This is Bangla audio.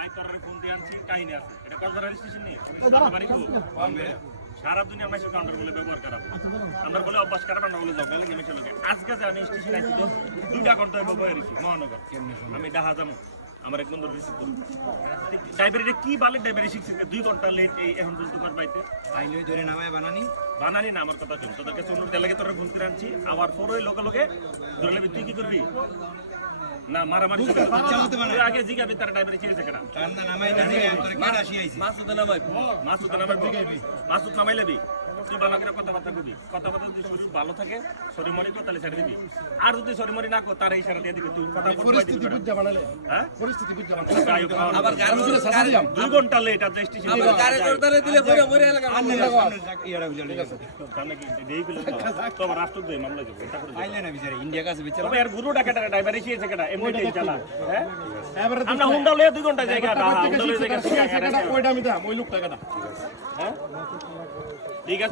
ভাই তোর ফোন দিয়ে আনছি কাহিনী আছে এটা কলকাতা স্টেশন নেই সারা দুনিয়া মাসে কাউন্টার বলে ব্যবহার করা আমরা বলে অভ্যাস করা আমরা বলে জগলে নেমে চলে গেছে আজকে যে আমি স্টেশন আইছি তো 2টা ঘন্টা ব্যবহার করেছি মহানগর আমি ডাহা যাবো আমার এক বন্ধু রিসিভ করব ড্রাইভারিটা কি বলে ড্রাইভারি শিখছে 2 ঘন্টা লেট এই এখন বলতে পার পাইতে আইনই ধরে নামায় বানানি না আমার কথা শুন তোদের কাছে অনুরোধ লাগে তোরা ফোন করে আনছি আবার পরে লোকে ধরে নেবি তুই কি করবি না মারামারি চালাতে মানে আগে জিগাবি তার ড্রাইভারি চেয়েছে কেন তার না নামায় না দিয়ে তোর কাট আসি আইছি মাসুদ নামাই লেবি তুই ভালো করে কথাবার্তা করবি কথাবার্তা যদি শরীর ভালো থাকে শরীর মরি তো তাহলে ছেড়ে দিবি আর যদি শরীর মরি না কর তার ইশারা দিয়ে দিবি তুই কথা পরিস্থিতি বুঝতে বানালে হ্যাঁ পরিস্থিতি বুঝতে আবার 2 ঘন্টা লেট আছে স্টেশন আবার গাড়ি করতে দিলে পুরো মরে এলাকা ইয়ারা বুঝলে কানে কি দেই বলে তো আবার রাষ্ট্র দেই মামলা দেব এটা করে আইলে না বিচারে ইন্ডিয়া কাছে বিচার তবে আর গুরু ডাকাটা ড্রাইভার এসেছে কেডা এমনি চালা হ্যাঁ আমরা হুন্ডা লয়ে 2 ঘন্টা জায়গা হুন্ডা লয়ে জায়গা ওইটা আমি দাম ওই লোক টাকাটা হ্যাঁ ঠিক আছে